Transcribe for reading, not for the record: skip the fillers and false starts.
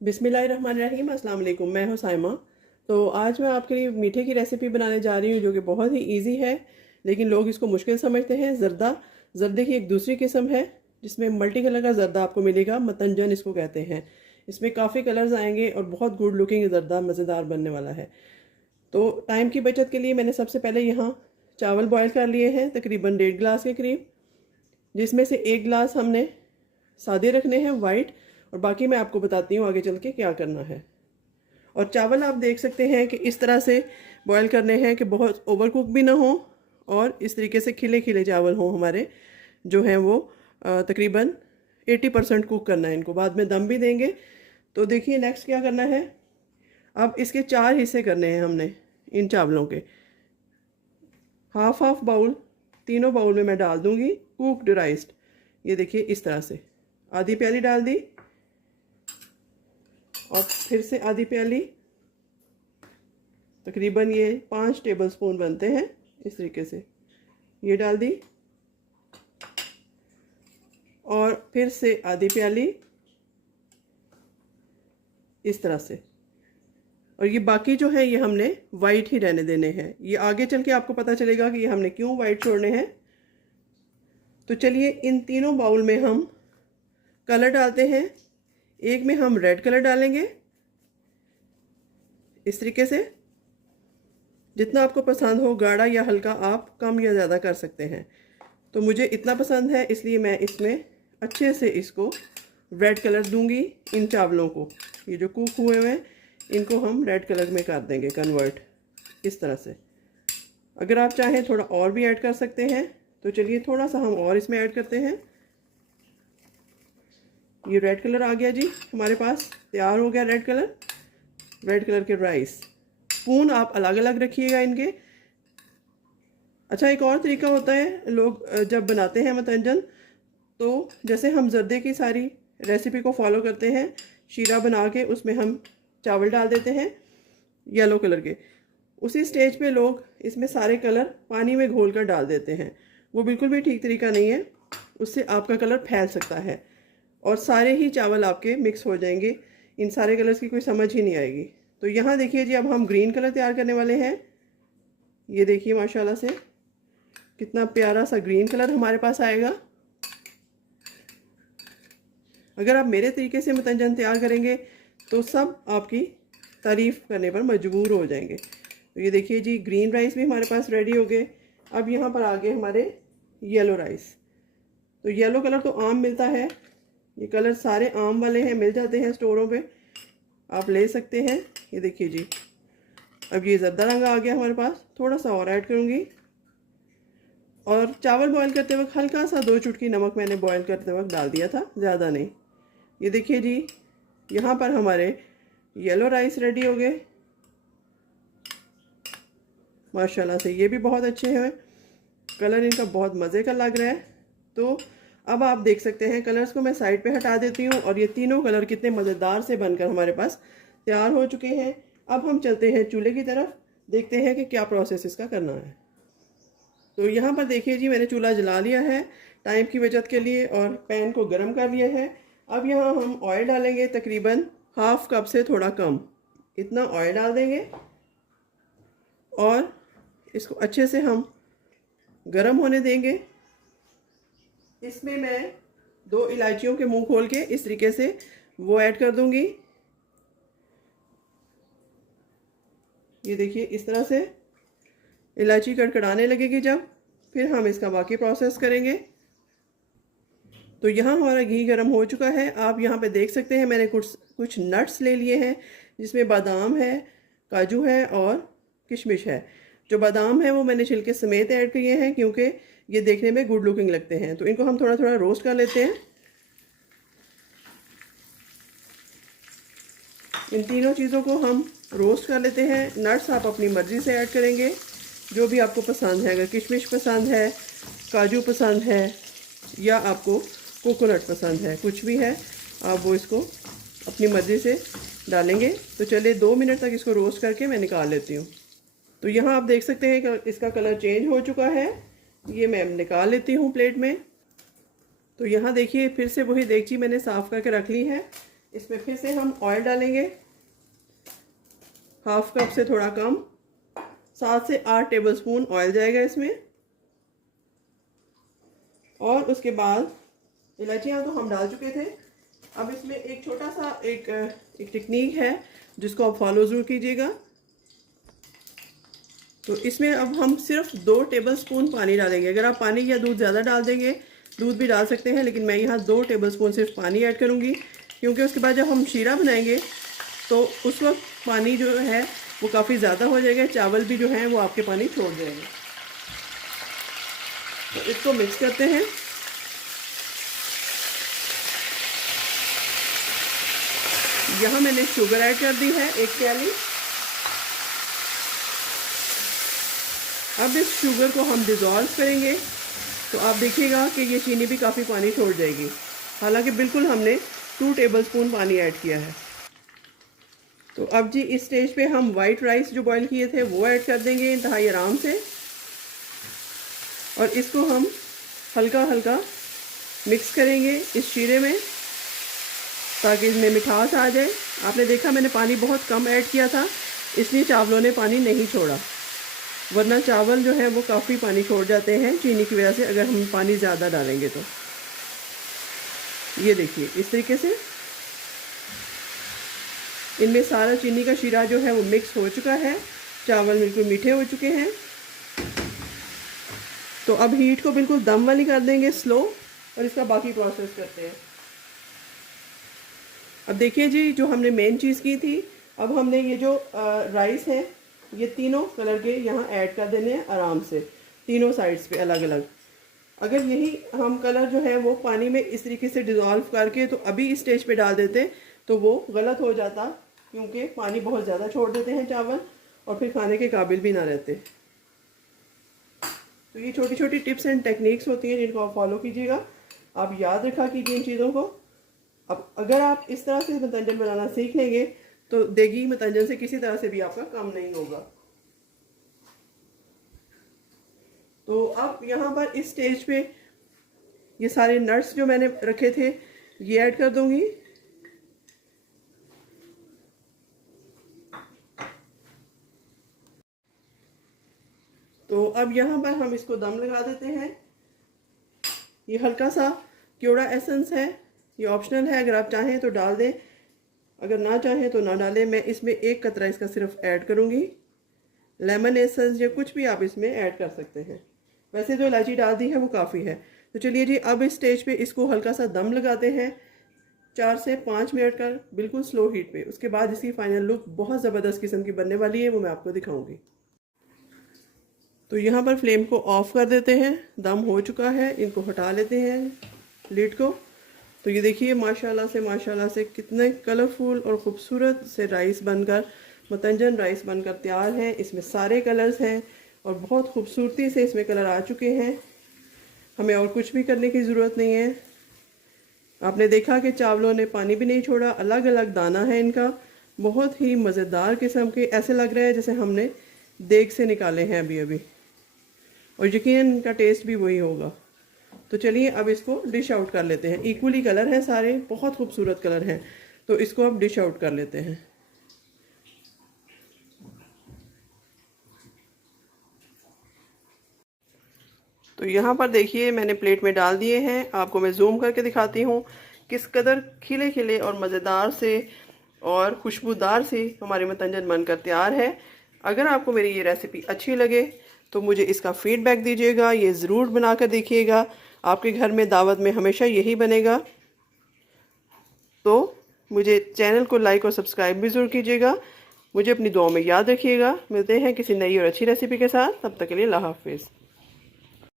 बिस्मिल्लाहिर्रहमानिर्रहीम, अस्सलाम वालेकुम। मैं हूं साइमा। तो आज मैं आपके लिए मीठे की रेसिपी बनाने जा रही हूं जो कि बहुत ही इजी है, लेकिन लोग इसको मुश्किल समझते हैं। ज़र्दे की एक दूसरी किस्म है जिसमें मल्टी कलर का ज़र्दा आपको मिलेगा, मतंजन इसको कहते हैं। इसमें काफ़ी कलर्स आएंगे और बहुत गुड लुकिंग ज़र्दा मज़ेदार बनने वाला है। तो टाइम की बचत के लिए मैंने सबसे पहले यहाँ चावल बॉयल कर लिए हैं, तकरीबन 1.5 गिलास के करीब, जिसमें से 1 गिलास हमने सादे रखने हैं वाइट, और बाकी मैं आपको बताती हूँ आगे चल के क्या करना है। और चावल आप देख सकते हैं कि इस तरह से बॉयल करने हैं कि बहुत ओवर कुक भी ना हो, और इस तरीके से खिले खिले चावल हों हमारे, जो हैं वो तकरीबन 80% कुक करना है इनको, बाद में दम भी देंगे। तो देखिए नेक्स्ट क्या करना है। अब इसके 4 हिस्से करने हैं हमने इन चावलों के। हाफ हाफ बाउल, तीनों बाउल में मैं डाल दूंगी कुकड राइस। ये देखिए इस तरह से आधी प्याली डाल दी, और फिर से आधी प्याली, तकरीबन ये 5 टेबलस्पून बनते हैं, इस तरीके से ये डाल दी, और फिर से आधी प्याली इस तरह से। और ये बाकी जो है ये हमने वाइट ही रहने देने हैं। ये आगे चल के आपको पता चलेगा कि ये हमने क्यों वाइट छोड़ने हैं। तो चलिए इन तीनों बाउल में हम कलर डालते हैं। एक में हम रेड कलर डालेंगे इस तरीके से, जितना आपको पसंद हो, गाढ़ा या हल्का, आप कम या ज़्यादा कर सकते हैं। तो मुझे इतना पसंद है इसलिए मैं इसमें अच्छे से इसको रेड कलर दूंगी। इन चावलों को, ये जो कुक हुए हुए हैं, इनको हम रेड कलर में कर देंगे कन्वर्ट, इस तरह से। अगर आप चाहें थोड़ा और भी ऐड कर सकते हैं, तो चलिए थोड़ा सा हम और इसमें ऐड करते हैं। ये रेड कलर आ गया जी हमारे पास, तैयार हो गया रेड कलर के राइस। स्पून आप अलग अलग रखिएगा इनके। अच्छा, एक और तरीका होता है, लोग जब बनाते हैं मतंजन, तो जैसे हम जर्दे की सारी रेसिपी को फॉलो करते हैं, शीरा बना के उसमें हम चावल डाल देते हैं येलो कलर के, उसी स्टेज पे लोग इसमें सारे कलर पानी में घोल कर डाल देते हैं। वो बिल्कुल भी ठीक तरीका नहीं है, उससे आपका कलर फैल सकता है और सारे ही चावल आपके मिक्स हो जाएंगे, इन सारे कलर्स की कोई समझ ही नहीं आएगी। तो यहाँ देखिए जी, अब हम ग्रीन कलर तैयार करने वाले हैं। ये देखिए माशाल्लाह से कितना प्यारा सा ग्रीन कलर हमारे पास आएगा। अगर आप मेरे तरीके से मतंजन तैयार करेंगे तो सब आपकी तारीफ़ करने पर मजबूर हो जाएंगे। तो ये देखिए जी, ग्रीन राइस भी हमारे पास रेडी हो गए। अब यहाँ पर आ गए हमारे येलो राइस। तो येलो कलर तो आम मिलता है, ये कलर सारे आम वाले हैं, मिल जाते हैं स्टोरों पे, आप ले सकते हैं। ये देखिए जी, अब ये ज़र्दा रंग आ गया हमारे पास। थोड़ा सा और ऐड करूँगी, और चावल बॉईल करते वक्त हल्का सा 2 चुटकी नमक मैंने बॉईल करते वक्त डाल दिया था, ज़्यादा नहीं। ये देखिए जी, यहाँ पर हमारे येलो राइस रेडी हो गए माशाल्लाह से। ये भी बहुत अच्छे हैं, कलर इनका बहुत मज़े का लग रहा है। तो अब आप देख सकते हैं, कलर्स को मैं साइड पे हटा देती हूँ, और ये तीनों कलर कितने मज़ेदार से बनकर हमारे पास तैयार हो चुके हैं। अब हम चलते हैं चूल्हे की तरफ, देखते हैं कि क्या प्रोसेस इसका करना है। तो यहाँ पर देखिए जी, मैंने चूल्हा जला लिया है टाइम की बचत के लिए, और पैन को गर्म कर लिया है। अब यहाँ हम ऑयल डालेंगे, तकरीबन हाफ कप से थोड़ा कम इतना ऑयल डाल देंगे, और इसको अच्छे से हम गर्म होने देंगे। इसमें मैं 2 इलायचियों के मुंह खोल के इस तरीके से वो ऐड कर दूंगी। ये देखिए इस तरह से इलायची कड़कड़ाने लगेगी जब, फिर हम इसका बाकी प्रोसेस करेंगे। तो यहाँ हमारा घी गर्म हो चुका है। आप यहाँ पे देख सकते हैं, मैंने कुछ नट्स ले लिए हैं, जिसमें बादाम है, काजू है और किशमिश है। जो बादाम है वो मैंने छिलके समेत ऐड किए हैं, क्योंकि ये देखने में गुड लुकिंग लगते हैं। तो इनको हम थोड़ा थोड़ा रोस्ट कर लेते हैं। इन तीनों चीज़ों को हम रोस्ट कर लेते हैं। नट्स आप अपनी मर्ज़ी से ऐड करेंगे, जो भी आपको पसंद है। अगर किशमिश पसंद है, काजू पसंद है, या आपको कोकोनट पसंद है, कुछ भी है, आप वो इसको अपनी मर्ज़ी से डालेंगे। तो चलिए 2 मिनट तक इसको रोस्ट करके मैं निकाल लेती हूँ। तो यहाँ आप देख सकते हैं कि इसका कलर चेंज हो चुका है। ये मैं निकाल लेती हूँ प्लेट में। तो यहाँ देखिए, फिर से वही देगची मैंने साफ़ करके रख ली है। इसमें फिर से हम ऑयल डालेंगे, 1/2 कप से थोड़ा कम, 7 से 8 टेबलस्पून ऑयल जाएगा इसमें। और उसके बाद इलायचियाँ तो हम डाल चुके थे। अब इसमें एक छोटा सा एक टेक्निक है जिसको आप फॉलो ज़रूर कीजिएगा। तो इसमें अब हम सिर्फ 2 टेबलस्पून पानी डालेंगे। अगर आप पानी या दूध ज़्यादा डाल देंगे, दूध भी डाल सकते हैं, लेकिन मैं यहाँ 2 टेबलस्पून सिर्फ पानी ऐड करूँगी, क्योंकि उसके बाद जब हम शीरा बनाएंगे तो उस वक्त पानी जो है वो काफ़ी ज़्यादा हो जाएगा, चावल भी जो हैं वो आपके पानी छोड़ देंगे। तो इसको मिक्स करते हैं। यहाँ मैंने शुगर ऐड कर दी है 1 प्याली। अब इस शुगर को हम डिज़ोल्व करेंगे, तो आप देखिएगा कि ये चीनी भी काफ़ी पानी छोड़ जाएगी। हालांकि बिल्कुल हमने 2 टेबलस्पून पानी ऐड किया है। तो अब जी इस स्टेज पे हम वाइट राइस जो बॉईल किए थे वो ऐड कर देंगे इंतहाई आराम से, और इसको हम हल्का हल्का मिक्स करेंगे इस शीरे में ताकि इसमें मिठास आ जाए। आपने देखा मैंने पानी बहुत कम ऐड किया था, इसलिए चावलों ने पानी नहीं छोड़ा, वरना चावल जो है वो काफ़ी पानी छोड़ जाते हैं चीनी की वजह से अगर हम पानी ज़्यादा डालेंगे तो। ये देखिए इस तरीके से इनमें सारा चीनी का शीरा जो है वो मिक्स हो चुका है, चावल बिल्कुल मीठे हो चुके हैं। तो अब हीट को बिल्कुल दम वाली कर देंगे, स्लो, और इसका बाकी प्रोसेस करते हैं। अब देखिए जी, जो हमने मेन चीज़ की थी, अब हमने ये जो राइस है ये तीनों कलर के यहाँ ऐड कर देने हैं आराम से, तीनों साइड्स पे अलग अलग। अगर यही हम कलर जो है वो पानी में इस तरीके से डिज़ोल्व करके तो अभी इस स्टेज पे डाल देते तो वो गलत हो जाता, क्योंकि पानी बहुत ज़्यादा छोड़ देते हैं चावल और फिर खाने के काबिल भी ना रहते। तो ये छोटी छोटी टिप्स एंड टेक्निक्स होती हैं जिनको आप फॉलो कीजिएगा, आप याद रखा कीजिए इन चीज़ों को। अब अगर आप इस तरह से मतंजन बनाना सीख लेंगे तो देगी मतंजन से किसी तरह से भी आपका काम नहीं होगा। तो अब यहाँ पर इस स्टेज पे ये सारे नट्स जो मैंने रखे थे ये ऐड कर दूंगी। तो अब यहाँ पर हम इसको दम लगा देते हैं। ये हल्का सा क्योड़ा एसेंस है, ये ऑप्शनल है, अगर आप चाहें तो डाल दें, अगर ना चाहें तो ना डालें। मैं इसमें 1 कतरा इसका सिर्फ ऐड करूँगी। लेमन एसेंस या कुछ भी आप इसमें ऐड कर सकते हैं, वैसे जो इलायची डाल दी है वो काफ़ी है। तो चलिए जी, अब इस स्टेज पे इसको हल्का सा दम लगाते हैं 4 से 5 मिनट का, बिल्कुल स्लो हीट पे। उसके बाद इसकी फाइनल लुक बहुत ज़बरदस्त किस्म की बनने वाली है, वो मैं आपको दिखाऊंगी। तो यहाँ पर फ्लेम को ऑफ कर देते हैं, दम हो चुका है, इनको हटा लेते हैं लिड को। तो ये देखिए माशाल्लाह से कितने कलरफुल और ख़ूबसूरत से राइस बनकर, मतंजन राइस बनकर तैयार है। इसमें सारे कलर्स हैं और बहुत खूबसूरती से इसमें कलर आ चुके हैं, हमें और कुछ भी करने की ज़रूरत नहीं है। आपने देखा कि चावलों ने पानी भी नहीं छोड़ा, अलग अलग दाना है इनका, बहुत ही मज़ेदार किस्म के, ऐसे लग रहा है जैसे हमने देग से निकाले हैं अभी अभी, और यकीनन इनका टेस्ट भी वही होगा। तो चलिए अब इसको डिश आउट कर लेते हैं। इक्वली कलर हैं सारे, बहुत खूबसूरत कलर हैं, तो इसको अब डिश आउट कर लेते हैं। तो यहाँ पर देखिए मैंने प्लेट में डाल दिए हैं, आपको मैं जूम करके दिखाती हूँ किस कदर खिले खिले और मज़ेदार से और खुशबूदार से हमारे मतंजन बनकर तैयार है। अगर आपको मेरी ये रेसिपी अच्छी लगे तो मुझे इसका फीडबैक दीजिएगा, ये ज़रूर बना कर देखिएगा। आपके घर में दावत में हमेशा यही बनेगा। तो मुझे चैनल को लाइक और सब्सक्राइब भी ज़रूर कीजिएगा। मुझे अपनी दुआओं में याद रखिएगा। मिलते हैं किसी नई और अच्छी रेसिपी के साथ, तब तक के लिए अल्लाह हाफिज़।